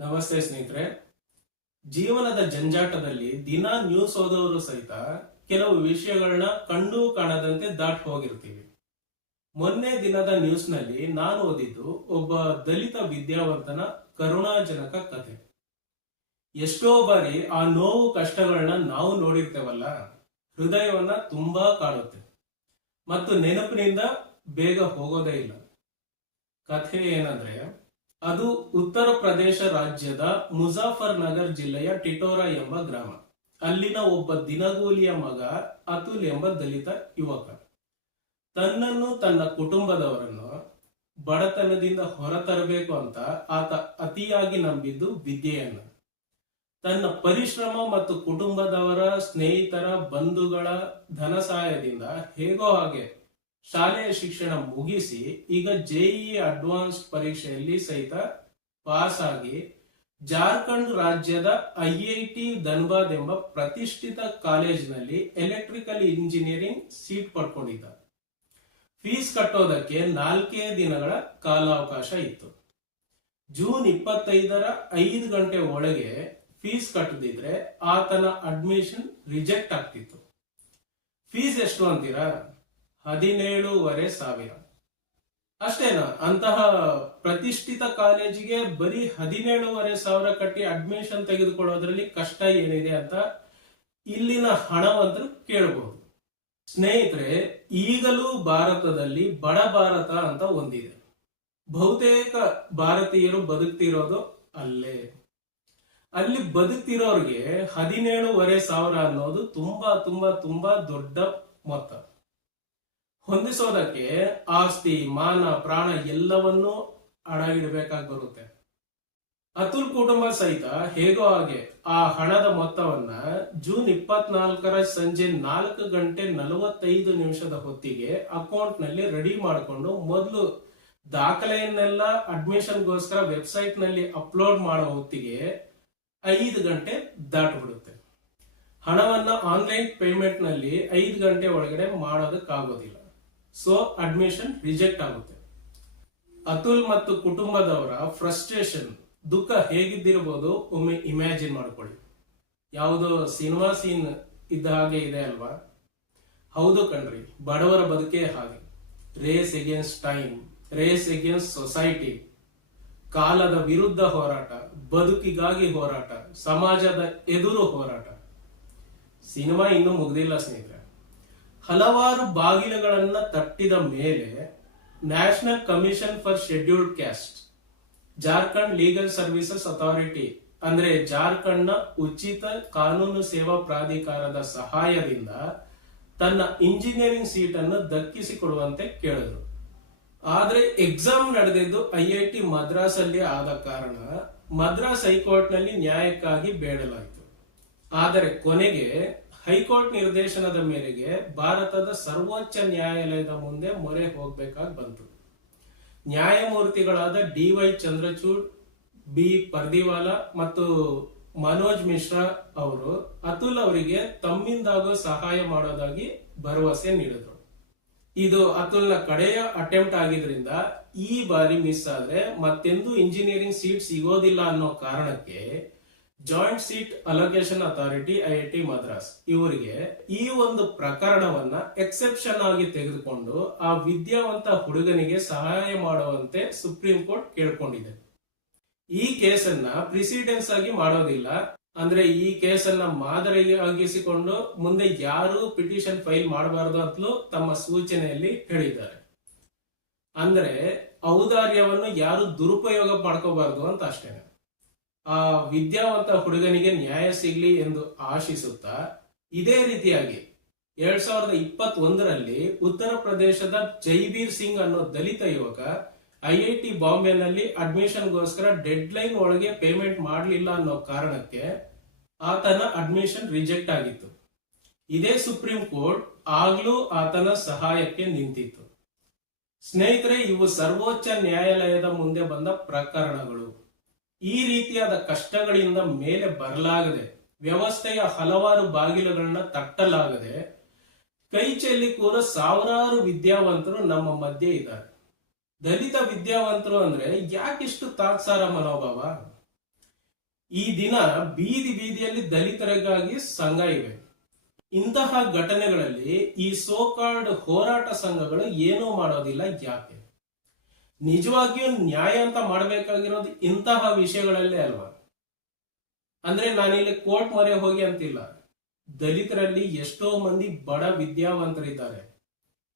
ನಮಸ್ತೆ ಸ್ನೇಹಿತರೆ. ಜೀವನದ ಜಂಜಾಟದಲ್ಲಿ ದಿನ ನ್ಯೂಸ್ ಓದೋರು ಸಹಿತ ಕೆಲವು ವಿಷಯಗಳನ್ನ ಕಂಡು ಕಾಣದಂತೆ ದಾಟ್ ಹೋಗಿರ್ತೀವಿ. ಮೊನ್ನೆ ದಿನದ ನ್ಯೂಸ್ ನಲ್ಲಿ ನಾನು ಓದಿದ್ದು ಒಬ್ಬ ದಲಿತ ವಿದ್ಯಾವಂತನ ಕರುಣಾಜನಕ ಕಥೆ. ಎಷ್ಟೋ ಬಾರಿ ಆ ನೋವು ಕಷ್ಟಗಳನ್ನ ನಾವು ನೋಡಿರ್ತೇವಲ್ಲ, ಹೃದಯವನ್ನ ತುಂಬಾ ಕಾಡುತ್ತೆ ಮತ್ತು ನೆನಪಿನಿಂದ ಬೇಗ ಹೋಗೋದೇ ಇಲ್ಲ. ಕಥೆ ಏನಂದ್ರೆ, ಅದು ಉತ್ತರ ಪ್ರದೇಶ ರಾಜ್ಯದ ಮುಜಾಫರ್ ನಗರ್ ಜಿಲ್ಲೆಯ ಟಿಟೋರಾ ಎಂಬ ಗ್ರಾಮ. ಅಲ್ಲಿನ ಒಬ್ಬ ದಿನಗೂಲಿಯ ಮಗ ಅತುಲ್ ಎಂಬ ದಲಿತ ಯುವಕ ತನ್ನನ್ನು ತನ್ನ ಕುಟುಂಬದವರನ್ನು ಬಡತನದಿಂದ ಹೊರತರಬೇಕು ಅಂತ ಆತ ಅತಿಯಾಗಿ ನಂಬಿದ್ದು ವಿದ್ಯೆಯನ್ನು. ತನ್ನ ಪರಿಶ್ರಮ ಮತ್ತು ಕುಟುಂಬದವರ, ಸ್ನೇಹಿತರ, ಬಂಧುಗಳ ಧನ ಸಹಾಯದಿಂದ ಹೇಗೋ ಹಾಗೆ ಶಾಲೆಯ ಶಿಕ್ಷಣ ಮುಗಿಸಿ ಈಗ ಜೆಇಇ ಅಡ್ವಾನ್ಸ್ಡ್ ಪರೀಕ್ಷೆಯಲ್ಲಿ ಸಹಿತ ಪಾಸ್ ಆಗಿ ಜಾರ್ಖಂಡ್ ರಾಜ್ಯದ ಐಐಟಿ ಧನ್ಬಾದ್ ಎಂಬ ಪ್ರತಿಷ್ಠಿತ ಕಾಲೇಜಿನಲ್ಲಿ ಎಲೆಕ್ಟ್ರಿಕಲ್ ಇಂಜಿನಿಯರಿಂಗ್ ಸೀಟ್ ಪಡ್ಕೊಂಡಿದ್ದ. ಫೀಸ್ ಕಟ್ಟೋದಕ್ಕೆ 4 ದಿನಗಳ ಕಾಲಾವಕಾಶ ಇತ್ತು. ಜೂನ್ 25ರ 5 ಗಂಟೆ ಒಳಗೆ ಫೀಸ್ ಕಟ್ಟದಿದ್ರೆ ಆತನ ಅಡ್ಮಿಷನ್ ರಿಜೆಕ್ಟ್ ಆಗ್ತಿತ್ತು. ಫೀಸ್ ಎಷ್ಟು ಅಂತೀರಾ? 17,500. ಅಷ್ಟೇನಾ? ಅಂತಹ ಪ್ರತಿಷ್ಠಿತ ಕಾಲೇಜಿಗೆ ಬರೀ 17,500 ಕಟ್ಟಿ ಅಡ್ಮಿಷನ್ ತೆಗೆದುಕೊಳ್ಳೋದ್ರಲ್ಲಿ ಕಷ್ಟ ಏನಿದೆ ಅಂತ ಇಲ್ಲಿನ ಹಣವಂತರು ಕೇಳಬಹುದು. ಸ್ನೇಹಿತರೆ, ಈಗಲೂ ಭಾರತದಲ್ಲಿ ಬಡ ಭಾರತ ಅಂತ ಒಂದಿದೆ. ಬಹುತೇಕ ಭಾರತೀಯರು ಬದುಕ್ತಿರೋದು ಅಲ್ಲೇ. ಅಲ್ಲಿ ಬದುಕ್ತಿರೋರ್ಗೆ 17,500 ಅನ್ನೋದು ತುಂಬಾ ತುಂಬಾ ತುಂಬಾ ದೊಡ್ಡ ಮೊತ್ತ. ಹೊಂದಿಸೋದಕ್ಕೆ ಆಸ್ತಿ, ಮಾನ, ಪ್ರಾಣ ಎಲ್ಲವನ್ನೂ ಅಡಗಿಡಬೇಕಾಗಿ ಬರುತ್ತೆ. ಅತುಲ್ ಕುಟುಂಬ ಸಹಿತ ಹೇಗೋ ಹಾಗೆ ಆ ಹಣದ ಮೊತ್ತವನ್ನ ಜೂನ್ 24ರ ಸಂಜೆ 4 ಗಂಟೆ 45 ನಿಮಿಷದ ಹೊತ್ತಿಗೆ ಅಕೌಂಟ್ ನಲ್ಲಿ ರೆಡಿ ಮಾಡಿಕೊಂಡು ಮೊದಲು ದಾಖಲೆಯನ್ನೆಲ್ಲ ಅಡ್ಮಿಷನ್ಗೋಸ್ಕರ ವೆಬ್ಸೈಟ್ ನಲ್ಲಿ ಅಪ್ಲೋಡ್ ಮಾಡೋ ಹೊತ್ತಿಗೆ 5 ಗಂಟೆ ದಾಟ್ಬಿಡುತ್ತೆ. ಹಣವನ್ನ ಆನ್ಲೈನ್ ಪೇಮೆಂಟ್ ನಲ್ಲಿ 5 ಗಂಟೆ ಒಳಗಡೆ ಮಾಡೋದಕ್ಕಾಗೋದಿಲ್ಲ. ಸೊ ಅಡ್ಮಿಷನ್ ರಿಜೆಕ್ಟ್ ಆಗುತ್ತೆ. ಅತುಲ್ ಮತ್ತು ಕುಟುಂಬದವರ ಫ್ರಸ್ಟ್ರೇಷನ್, ದುಃಖ ಹೇಗಿದ್ದಿರಬಹುದು ಒಮ್ಮೆ ಇಮ್ಯಾಜಿನ್ ಮಾಡ್ಕೊಳ್ಳಿ. ಯಾವುದೋ ಸಿನಿಮಾ ಸೀನ್ ಇದ್ದ ಹಾಗೆ ಇದೆ ಅಲ್ವಾ? ಹೌದು ಕಣ್ರಿ, ಬಡವರ ಬದುಕೇ ಹಾಗೆ. Race against time, race against society, ಕಾಲದ ವಿರುದ್ಧ ಹೋರಾಟ, ಬದುಕಿಗಾಗಿ ಹೋರಾಟ, ಸಮಾಜದ ಎದುರು ಹೋರಾಟ. ಸಿನಿಮಾ ಇನ್ನೂ ಮುಗ್ದಿಲ್ಲ ಸ್ನೇಹಿತರೆ. ಹಲವಾರು ಬಾಗಿಲುಗಳನ್ನ ತಟ್ಟಿದ ಮೇಲೆ national commission for scheduled caste, Jharkhand legal services authority ಅಂದ್ರೆ ಜಾರ್ಖಂಡ್ ನ ಉಚಿತ ಕಾನೂನು ಸೇವಾ ಪ್ರಾಧಿಕಾರದ ಸಹಾಯದಿಂದ ತನ್ನ ಇಂಜಿನಿಯರಿಂಗ್ ಸೀಟ್ ಅನ್ನು ದಕ್ಕಿಸಿಕೊಡುವಂತೆ ಕೇಳಿದ್ರು. ಆದ್ರೆ ಎಕ್ಸಾಮ್ ನಡೆದಿದ್ದು ಐಐಟಿ ಮದ್ರಾಸ್ ಅಲ್ಲಿ ಆದ ಕಾರಣ ಮದ್ರಾಸ್ ಹೈಕೋರ್ಟ್ ನಲ್ಲಿ ನ್ಯಾಯಕ್ಕಾಗಿ ಬೇಡಲಾಯಿತು. ಆದರೆ ಕೊನೆಗೆ ಹೈಕೋರ್ಟ್ ನಿರ್ದೇಶನದ ಮೇರೆಗೆ ಭಾರತದ ಸರ್ವೋಚ್ಚ ನ್ಯಾಯಾಲಯದ ಮುಂದೆ ಮೊರೆ ಹೋಗ್ಬೇಕಾಗಿ ಬಂತು. ನ್ಯಾಯಮೂರ್ತಿಗಳಾದ ಡಿ.ವೈ. ಚಂದ್ರಚೂಡ್, ಬಿ. ಪರ್ದಿವಾಲಾ ಮತ್ತು ಮನೋಜ್ ಮಿಶ್ರಾ ಅವರು ಅತುಲ್ ಅವರಿಗೆ ತಮ್ಮಿಂದಾಗೋ ಸಹಾಯ ಮಾಡೋದಾಗಿ ಭರವಸೆ ನೀಡಿದ್ರು. ಇದು ಅತುಲ್ನ ಕಡೆಯ ಅಟೆಂಪ್ಟ್ ಆಗಿದ್ರಿಂದ ಈ ಬಾರಿ ಮಿಸ್ ಆದ್ರೆ ಮತ್ತೆಂದೂ ಇಂಜಿನಿಯರಿಂಗ್ ಸೀಟ್ ಸಿಗೋದಿಲ್ಲ ಅನ್ನೋ ಕಾರಣಕ್ಕೆ joint seat allocation authority IIT Madras ಇವರಿಗೆ ಈ ಒಂದು ಪ್ರಕರಣವನ್ನ ಎಕ್ಸೆಪ್ಷನ್ ಆಗಿ ತೆಗೆದುಕೊಂಡು ಆ ವಿದ್ಯಾವಂತ ಹುಡುಗನಿಗೆ ಸಹಾಯ ಮಾಡುವಂತೆ ಸುಪ್ರೀಂ ಕೋರ್ಟ್ ಕೇಳ್ಕೊಂಡಿದೆ. ಈ ಕೇಸನ್ನ ಪ್ರಿಸಿಡೆನ್ಸ್ ಆಗಿ ಮಾಡೋದಿಲ್ಲ. ಅಂದ್ರೆ ಈ ಕೇಸನ್ನ ಮಾದರಿಯಾಗಿಸಿಕೊಂಡು ಮುಂದೆ ಯಾರು ಪಿಟಿಷನ್ ಫೈಲ್ ಮಾಡಬಾರದು ಅಂತಲೂ ತಮ್ಮ ಸೂಚನೆಯಲ್ಲಿ ಹೇಳಿದ್ದಾರೆ. ಅಂದ್ರೆ ಔದಾರ್ಯವನ್ನು ಯಾರು ದುರುಪಯೋಗ ಮಾಡ್ಕೋಬಾರದು ಅಂತ ಅಷ್ಟೇ. ಆ ವಿದ್ಯಾವಂತ ಹುಡುಗನಿಗೆ ನ್ಯಾಯ ಸಿಗ್ಲಿ ಎಂದು ಆಶಿಸುತ್ತಾ ಇದೇ ರೀತಿಯಾಗಿ 2021ರಲ್ಲಿ ಉತ್ತರ ಪ್ರದೇಶದ ಜೈಬೀರ್ ಸಿಂಗ್ ಅನ್ನೋ ದಲಿತ ಯುವಕ ಐಐಟಿ ಬಾಂಬೆನಲ್ಲಿ ಅಡ್ಮಿಷನ್ಗೋಸ್ಕರ ಡೆಡ್ ಲೈನ್ ಒಳಗೆ ಪೇಮೆಂಟ್ ಮಾಡಲಿಲ್ಲ ಅನ್ನೋ ಕಾರಣಕ್ಕೆ ಆತನ ಅಡ್ಮಿಷನ್ ರಿಜೆಕ್ಟ್ ಆಗಿತ್ತು. ಇದೇ ಸುಪ್ರೀಂ ಕೋರ್ಟ್ ಆಗ್ಲೂ ಆತನ ಸಹಾಯಕ್ಕೆ ನಿಂತಿತ್ತು. ಸ್ನೇಹಿತರೆ, ಇವು ಸರ್ವೋಚ್ಚ ನ್ಯಾಯಾಲಯದ ಮುಂದೆ ಬಂದ ಪ್ರಕರಣಗಳು. ಈ ರೀತಿಯಾದ ಕಷ್ಟಗಳಿಂದ ಮೇಲೆ ಬರಲಾಗದೆ, ವ್ಯವಸ್ಥೆಯ ಹಲವಾರು ಬಾಗಿಲುಗಳನ್ನ ತಟ್ಟಲಾಗದೆ ಕೈ ಚೆಲ್ಲಿ ಕೂರ ಸಾವಿರಾರು ವಿದ್ಯಾವಂತರು ನಮ್ಮ ಮಧ್ಯೆ ಇದ್ದಾರೆ. ದಲಿತ ವಿದ್ಯಾವಂತರು ಅಂದ್ರೆ ಯಾಕಿಷ್ಟು ತಾತ್ಸಾರ ಮನೋಭಾವ? ಈ ದಿನ ಬೀದಿ ಬೀದಿಯಲ್ಲಿ ದಲಿತರಿಗಾಗಿ ಸಂಘ ಇವೆ. ಇಂತಹ ಘಟನೆಗಳಲ್ಲಿ ಈ ಸೋಕಾಲ್ಡ್ ಹೋರಾಟ ಸಂಘಗಳು ಏನೂ ಮಾಡೋದಿಲ್ಲ. ಯಾಕೆ? ನಿಜವಾಗಿಯೂ ನ್ಯಾಯ ಅಂತ ಮಾಡಬೇಕಾಗಿರೋದು ಇಂತಹ ವಿಷಯಗಳಲ್ಲೇ ಅಲ್ವಾ? ಅಂದ್ರೆ ನಾನಿಲ್ಲಿ ಕೋರ್ಟ್ ಮೊರೆ ಹೋಗಿ ಅಂತಿಲ್ಲ. ದಲಿತರಲ್ಲಿ ಎಷ್ಟೋ ಮಂದಿ ಬಡ ವಿದ್ಯಾವಂತರಿದ್ದಾರೆ.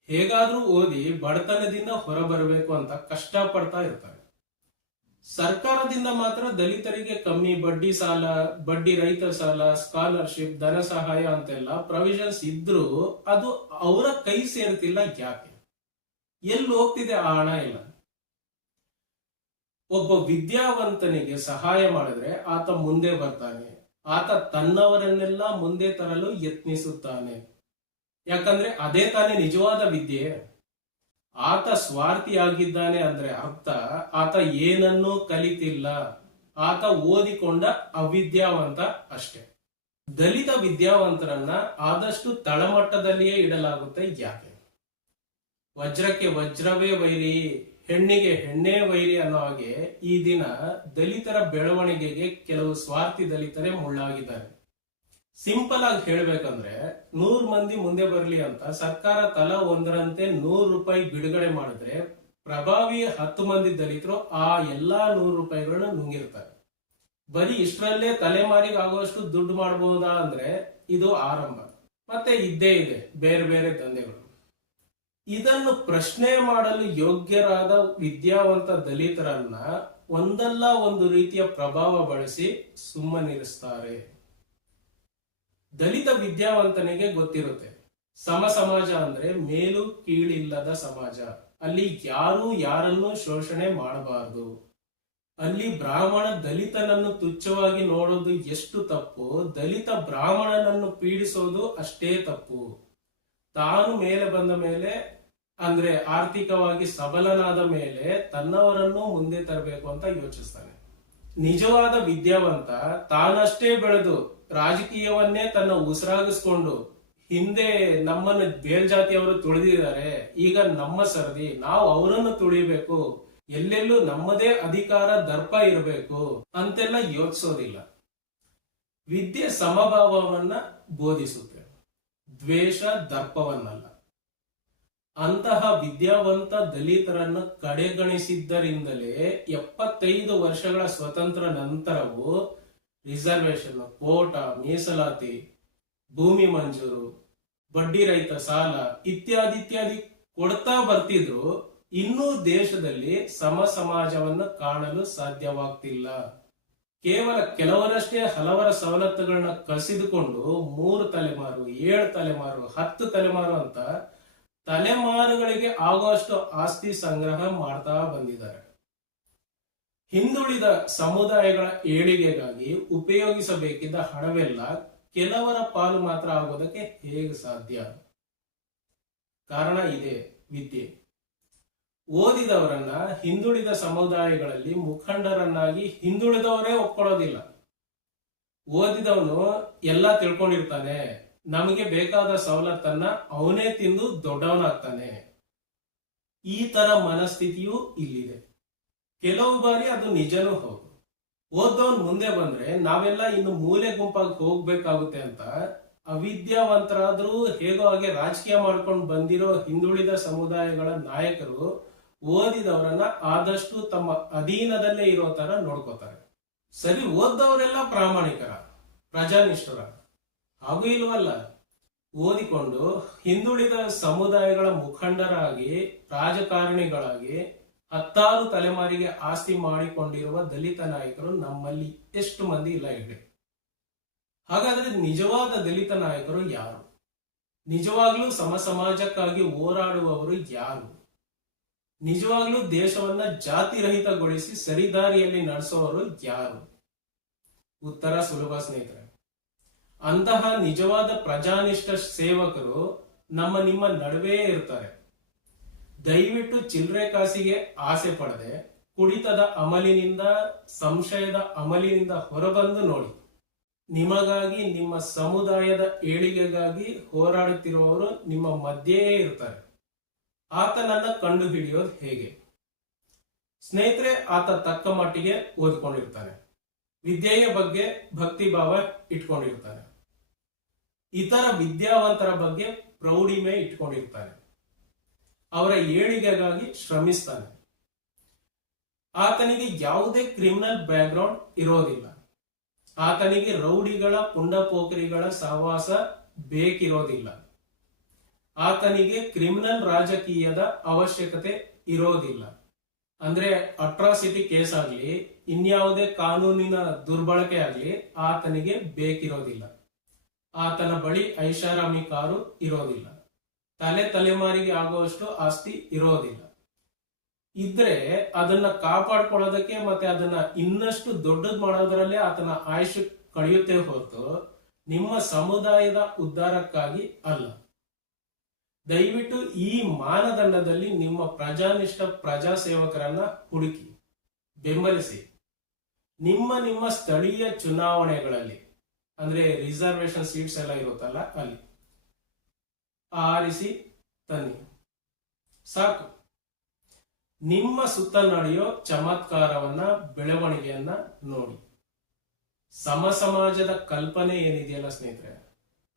ಹೇಗಾದ್ರೂ ಓದಿ ಬಡತನದಿಂದ ಹೊರಬರಬೇಕು ಅಂತ ಕಷ್ಟ ಪಡ್ತಾ ಇರ್ತಾರೆ. ಸರ್ಕಾರದಿಂದ ಮಾತ್ರ ದಲಿತರಿಗೆ ಕಮ್ಮಿ ಬಡ್ಡಿ ಸಾಲ, ಬಡ್ಡಿ ರಹಿತ ಸಾಲ, ಸ್ಕಾಲರ್ಶಿಪ್, ಧನ ಸಹಾಯ ಅಂತೆಲ್ಲ ಪ್ರೊವಿಷನ್ಸ್ ಇದ್ರೂ ಅದು ಅವರ ಕೈ ಸೇರ್ತಿಲ್ಲ. ಯಾಕೆ? ಎಲ್ಲಿ ಹೋಗ್ತಿದೆ ಆ ಹಣ? ಇಲ್ಲ. ಒಬ್ಬ ವಿದ್ಯಾವಂತನಿಗೆ ಸಹಾಯ ಮಾಡಿದ್ರೆ ಆತ ಮುಂದೆ ಬರ್ತಾನೆ. ಆತ ತನ್ನವರನ್ನೆಲ್ಲ ಮುಂದೆ ತರಲು ಯತ್ನಿಸುತ್ತಾನೆ. ಯಾಕಂದ್ರೆ ಅದೇ ತಾನೇ ನಿಜವಾದ ವಿದ್ಯೆ. ಆತ ಸ್ವಾರ್ಥಿಯಾಗಿದ್ದಾನೆ ಅಂದ್ರೆ ಅರ್ಥ ಆತ ಏನನ್ನೂ ಕಲಿತಿಲ್ಲ. ಆತ ಓದಿಕೊಂಡ ಅವಿದ್ಯಾವಂತ ಅಷ್ಟೇ. ದಲಿತ ವಿದ್ಯಾವಂತರನ್ನ ಆದಷ್ಟು ತಳಮಟ್ಟದಲ್ಲಿಯೇ ಇಡಲಾಗುತ್ತೆ. ಯಾಕೆ? ವಜ್ರಕ್ಕೆ ವಜ್ರವೇ ವೈರಿ, ಹೆಣ್ಣಿಗೆ ಹೆಣ್ಣೇ ವೈರಿ ಅನ್ನೋ ಹಾಗೆ ಈ ದಿನ ದಲಿತರ ಬೆಳವಣಿಗೆಗೆ ಕೆಲವು ಸ್ವಾರ್ಥಿ ದಲಿತರೇ ಮುಳ್ಳಾಗಿದ್ದಾರೆ. ಸಿಂಪಲ್ ಆಗಿ ಹೇಳ್ಬೇಕಂದ್ರೆ 100 ಮಂದಿ ಮುಂದೆ ಬರಲಿ ಅಂತ ಸರ್ಕಾರ ತಲಾ ಒಂದರಂತೆ 100 ರೂಪಾಯಿ ಬಿಡುಗಡೆ ಮಾಡಿದ್ರೆ ಪ್ರಭಾವಿ 10 ಮಂದಿ ದಲಿತರು ಆ ಎಲ್ಲಾ 100 ರೂಪಾಯಿಗಳನ್ನ ನುಂಗಿರ್ತಾರೆ. ಬರೀ ಇಷ್ಟರಲ್ಲೇ ತಲೆಮಾರಿಗೆ ಆಗುವಷ್ಟು ದುಡ್ಡು ಮಾಡಬಹುದಾ ಅಂದ್ರೆ ಇದು ಆರಂಭ. ಮತ್ತೆ ಇದ್ದೇ ಇದೆ ಬೇರೆ ಬೇರೆ ದಂಧೆಗಳು. ಇದನ್ನು ಪ್ರಶ್ನೆ ಮಾಡಲು ಯೋಗ್ಯರಾದ ವಿದ್ಯಾವಂತ ದಲಿತರನ್ನ ಒಂದಲ್ಲ ಒಂದು ರೀತಿಯ ಪ್ರಭಾವ ಬಳಸಿ ಸುಮ್ಮನಿರಿಸ್ತಾರೆ. ದಲಿತ ವಿದ್ಯಾವಂತನಿಗೆ ಗೊತ್ತಿರುತ್ತೆ ಸಮ ಸಮಾಜ ಅಂದ್ರೆ ಮೇಲು ಕೀಳಿಲ್ಲದ ಸಮಾಜ. ಅಲ್ಲಿ ಯಾರು ಯಾರನ್ನು ಶೋಷಣೆ ಮಾಡಬಾರದು. ಅಲ್ಲಿ ಬ್ರಾಹ್ಮಣ ದಲಿತನನ್ನು ತುಚ್ಛವಾಗಿ ನೋಡೋದು ಎಷ್ಟು ತಪ್ಪು, ದಲಿತ ಬ್ರಾಹ್ಮಣನನ್ನು ಪೀಡಿಸೋದು ಅಷ್ಟೇ ತಪ್ಪು. ತಾನು ಮೇಲೆ ಬಂದ ಮೇಲೆ ಅಂದ್ರೆ ಆರ್ಥಿಕವಾಗಿ ಸಬಲನಾದ ಮೇಲೆ ತನ್ನವರನ್ನು ಮುಂದೆ ತರಬೇಕು ಅಂತ ಯೋಚಿಸ್ತಾನೆ. ನಿಜವಾದ ವಿದ್ಯಾವಂತ ತಾನಷ್ಟೇ ಬೆಳೆದು ರಾಜಕೀಯವನ್ನೇ ತನ್ನ ಉಸಿರಾಗಿಸ್ಕೊಂಡು ಹಿಂದೆ ನಮ್ಮನ್ನು ಬೇಲ್ಜಾತಿಯವರು ತುಳಿದಿದ್ದಾರೆ, ಈಗ ನಮ್ಮ ಸರದಿ, ನಾವು ಅವರನ್ನು ತುಳಿಬೇಕು, ಎಲ್ಲೆಲ್ಲೂ ನಮ್ಮದೇ ಅಧಿಕಾರ ದರ್ಪ ಇರಬೇಕು ಅಂತೆಲ್ಲ ಯೋಚಿಸೋದಿಲ್ಲ. ವಿದ್ಯೆ ಸಮಭಾವವನ್ನ ಬೋಧಿಸುತ್ತೆ, ದ್ವೇಷ ದರ್ಪವನ್ನಲ್ಲ. ಅಂತಹ ವಿದ್ಯಾವಂತ ದಲಿತರನ್ನು ಕಡೆಗಣಿಸಿದ್ದರಿಂದಲೇ 75 ವರ್ಷಗಳ ಸ್ವತಂತ್ರ ನಂತರವೂ ರಿಸರ್ವೇಶನ್, ಕೋಟ, ಮೀಸಲಾತಿ, ಭೂಮಿ ಮಂಜೂರು, ಬಡ್ಡಿ ರಹಿತ ಸಾಲ ಇತ್ಯಾದಿ ಇತ್ಯಾದಿ ಕೊಡ್ತಾ ಬರ್ತಿದ್ರು. ಇನ್ನೂ ದೇಶದಲ್ಲಿ ಸಮ ಸಮಾಜವನ್ನು ಕಾಣಲು ಸಾಧ್ಯವಾಗ್ತಿಲ್ಲ. ಕೇವಲ ಕೆಲವರಷ್ಟೇ ಹಲವರ ಸವಲತ್ತುಗಳನ್ನ ಕಸಿದುಕೊಂಡು 3 ತಲೆಮಾರು, 7 ತಲೆಮಾರು, 10 ತಲೆಮಾರು ಅಂತ ತಲೆಮಾರುಗಳಿಗೆ ಆಗುವಷ್ಟು ಆಸ್ತಿ ಸಂಗ್ರಹ ಮಾಡ್ತಾ ಬಂದಿದ್ದಾರೆ. ಹಿಂದುಳಿದ ಸಮುದಾಯಗಳ ಏಳಿಗೆಗಾಗಿ ಉಪಯೋಗಿಸಬೇಕಿದ್ದ ಹಣವೆಲ್ಲ ಕೆಲವರ ಪಾಲು ಮಾತ್ರ ಆಗೋದಕ್ಕೆ ಹೇಗೆ ಸಾಧ್ಯ? ಕಾರಣ ಇದೆ, ವಿದ್ಯೆ. ಓದಿದವರನ್ನ ಹಿಂದುಳಿದ ಸಮುದಾಯಗಳಲ್ಲಿ ಮುಖಂಡರನ್ನಾಗಿ ಹಿಂದುಳಿದವರೇ ಒಪ್ಕೊಳ್ಳೋದಿಲ್ಲ. ಓದಿದವನು ಎಲ್ಲ ತಿಳ್ಕೊಂಡಿರ್ತಾನೆ, ನಮಗೆ ಬೇಕಾದ ಸವಲತ್ತನ್ನ ಅವನೇ ತಿಂದು ದೊಡ್ಡವನಾಗ್ತಾನೆ. ಈ ತರ ಮನಸ್ಥಿತಿಯೂ ಇಲ್ಲಿದೆ. ಕೆಲವು ಬಾರಿ ಅದು ನಿಜನೂ ಹೌದು. ಓದ್ದವನ್ ಮುಂದೆ ಬಂದ್ರೆ ನಾವೆಲ್ಲ ಇನ್ನು ಮೂಲೆ ಗುಂಪಾಗಿ ಹೋಗ್ಬೇಕಾಗುತ್ತೆ ಅಂತ ಅವಿದ್ಯಾವಂತರಾದ್ರೂ ಹೇಗೋ ಹಾಗೆ ರಾಜಕೀಯ ಮಾಡ್ಕೊಂಡು ಬಂದಿರೋ ಹಿಂದುಳಿದ ಸಮುದಾಯಗಳ ನಾಯಕರು ಓದಿದವರನ್ನ ಆದಷ್ಟು ತಮ್ಮ ಅಧೀನದಲ್ಲೇ ಇರೋ ತರ ನೋಡ್ಕೋತಾರೆ. ಸರಿ, ಓದ್ದವರೆಲ್ಲ ಪ್ರಾಮಾಣಿಕರ, ಪ್ರಜಾನಿಷ್ಠರ? ಹಾಗೂ ಇಲ್ವಲ್ಲ. ಓದಿಕೊಂಡು ಹಿಂದುಳಿದ ಸಮುದಾಯಗಳ ಮುಖಂಡರಾಗಿ, ರಾಜಕಾರಣಿಗಳಾಗಿ 10 ತಲೆಮಾರಿಗೆ ಆಸ್ತಿ ಮಾಡಿಕೊಂಡಿರುವ ದಲಿತ ನಾಯಕರು ನಮ್ಮಲ್ಲಿ ಎಷ್ಟು ಮಂದಿ ಇಲ್ಲ ಹೇಳಿ? ಹಾಗಾದ್ರೆ ನಿಜವಾದ ದಲಿತ ನಾಯಕರು ಯಾರು? ನಿಜವಾಗ್ಲೂ ಸಮ ಸಮಾಜಕ್ಕಾಗಿ ಹೋರಾಡುವವರು ಯಾರು? ನಿಜವಾಗ್ಲೂ ದೇಶವನ್ನ ಜಾತಿ ರಹಿತಗೊಳಿಸಿ ಸರಿದಾರಿಯಲ್ಲಿ ನಡೆಸೋರು ಯಾರು? ಉತ್ತರ ಸುಲಭ ಸ್ನೇಹಿತರೆ. ಅಂತಹ ನಿಜವಾದ ಪ್ರಜಾನಿಷ್ಠ ಸೇವಕರು ನಿಮ್ಮ ನಡುವೆ ಇರ್ತಾರೆ. ದಯವಿಟ್ಟು ಚಿಲ್ಲರೆ ಕಾಸಿಗೆ ಆಸೆ ಪಡದೆ ಕುಡಿತದ ಅಮಲಿನಿಂದ, ಸಂಶಯದ ಅಮಲಿನಿಂದ ಹೊರಬಂದು ನೋಡಿ. ನಿಮಗಾಗಿ, ನಿಮ್ಮ ಸಮುದಾಯದ ಏಳಿಗೆಗಾಗಿ ಹೋರಾಡುತ್ತಿರುವವರು ನಿಮ್ಮ ಮಧ್ಯೆಯೇ ಇರ್ತಾರೆ. ಆತನನ್ನ ಕಂಡು ಹಿಡಿಯೋದು ಹೇಗೆ? ಸ್ನೇಹಿತರೆ, ಆತ ತಕ್ಕ ಮಟ್ಟಿಗೆ ಓದಿಕೊಂಡಿರ್ತಾನೆ, ವಿದ್ಯೆಯ ಬಗ್ಗೆ ಭಕ್ತಿ ಭಾವ ಇಟ್ಕೊಂಡಿರ್ತಾನೆ. ಇತರ ವಿದ್ಯಾವಂತರ ಬಗ್ಗೆ ಪ್ರೌಢಿಮೆ ಇಟ್ಕೊಂಡಿರ್ತಾನೆ. ಅವರ ಏಳಿಗೆಗಾಗಿ ಶ್ರಮಿಸ್ತಾನೆ. ಆತನಿಗೆ ಯಾವುದೇ ಕ್ರಿಮಿನಲ್ ಬ್ಯಾಕ್ಗ್ರೌಂಡ್ ಇರೋದಿಲ್ಲ. ಆತನಿಗೆ ರೌಡಿಗಳ ಪುಂಡಪೋಖರಿಗಳ ಸಹವಾಸ ಬೇಕಿರೋದಿಲ್ಲ. ಆತನಿಗೆ ಕ್ರಿಮಿನಲ್ ರಾಜಕೀಯದ ಅವಶ್ಯಕತೆ ಇರೋದಿಲ್ಲ. ಅಂದ್ರೆ ಅಟ್ರಾಸಿಟಿ ಕೇಸ್ ಆಗ್ಲಿ, ಇನ್ಯಾವುದೇ ಕಾನೂನಿನ ದುರ್ಬಳಕೆ ಆಗ್ಲಿ ಆತನಿಗೆ ಬೇಕಿರೋದಿಲ್ಲ. ಆತನ ಬಳಿ ಐಷಾರಾಮಿ ಕಾರು ಇರೋದಿಲ್ಲ. ತಲೆಮಾರಿಗೆ ಆಗುವಷ್ಟು ಆಸ್ತಿ ಇರೋದಿಲ್ಲ. ಇದ್ರೆ ಅದನ್ನ ಕಾಪಾಡ್ಕೊಳ್ಳೋದಕ್ಕೆ ಮತ್ತೆ ಅದನ್ನ ಇನ್ನಷ್ಟು ದೊಡ್ಡದ್ ಮಾಡೋದ್ರಲ್ಲೇ ಆತನ ಆಯುಷ್ಯ ಕಳೆಯುತ್ತೆ ಹೊರತು ನಿಮ್ಮ ಸಮುದಾಯದ ಉದ್ಧಾರಕ್ಕಾಗಿ ಅಲ್ಲ. ದಯವಿಟ್ಟು ಈ ಮಾನದಂಡದಲ್ಲಿ ನಿಮ್ಮ ಪ್ರಜಾನಿಷ್ಠ ಪ್ರಜಾಸೇವಕರನ್ನ ಹುಡುಕಿ ಬೆಂಬಲಿಸಿ. ನಿಮ್ಮ ಸ್ಥಳೀಯ ಚುನಾವಣೆಗಳಲ್ಲಿ ಅಂದ್ರೆ ರಿಸರ್ವೇಶನ್ ಸೀಟ್ಸ್ ಎಲ್ಲ ಇರುತ್ತಲ್ಲ, ಅಲ್ಲಿ ಆರಿಸಿ ತನ್ನಿ ಸಾಕು. ನಿಮ್ಮ ಸುತ್ತ ನಡೆಯೋ ಚಮತ್ಕಾರವನ್ನ, ಬೆಳವಣಿಗೆಯನ್ನ ನೋಡಿ. ಸಮಾಜದ ಕಲ್ಪನೆ ಏನಿದೆಯಲ್ಲ ಸ್ನೇಹಿತರೆ,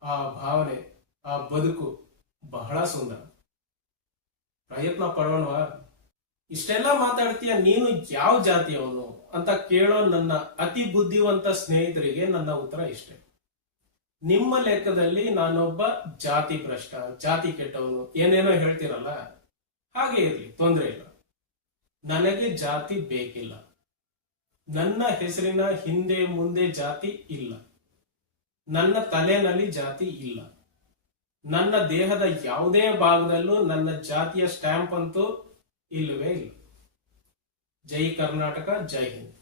ಆ ಭಾವನೆ, ಆ ಬದುಕು ಬಹಳ ಸುಂದರ. ಪ್ರಯತ್ನ ಪಡೋಣವಾ? ಇಷ್ಟೆಲ್ಲ ಮಾತಾಡ್ತೀಯ, ನೀನು ಯಾವ ಜಾತಿಯವನು ಅಂತ ಕೇಳೋ ನನ್ನ ಅತಿ ಬುದ್ಧಿವಂತ ಸ್ನೇಹಿತರಿಗೆ ನನ್ನ ಉತ್ತರ ಇಷ್ಟೇ. ನಿಮ್ಮ ಲೆಕ್ಕದಲ್ಲಿ ನಾನೊಬ್ಬ ಜಾತಿ ಭ್ರಷ್ಟ, ಜಾತಿ ಕೆಟ್ಟವನು ಏನೇನೋ ಹೇಳ್ತಿರಲ್ಲ, ಹಾಗೆ ಇರ್ಲಿ, ತೊಂದರೆ ಇಲ್ಲ. ನನಗೆ ಜಾತಿ ಬೇಕಿಲ್ಲ. ನನ್ನ ಹೆಸರಿನ ಹಿಂದೆ ಮುಂದೆ ಜಾತಿ ಇಲ್ಲ. ನನ್ನ ತಲೆನಲ್ಲಿ ಜಾತಿ ಇಲ್ಲ. ನನ್ನ ದೇಹದ ಯಾವುದೇ ಭಾಗದಲ್ಲೂ ನನ್ನ ಜಾತಿಯ ಸ್ಟ್ಯಾಂಪ್ ಅಂತೂ ಇಲ್ಲವೇ ಇಲ್ಲ. ಜೈ ಕರ್ನಾಟಕ, ಜೈ ಹಿಂದ್.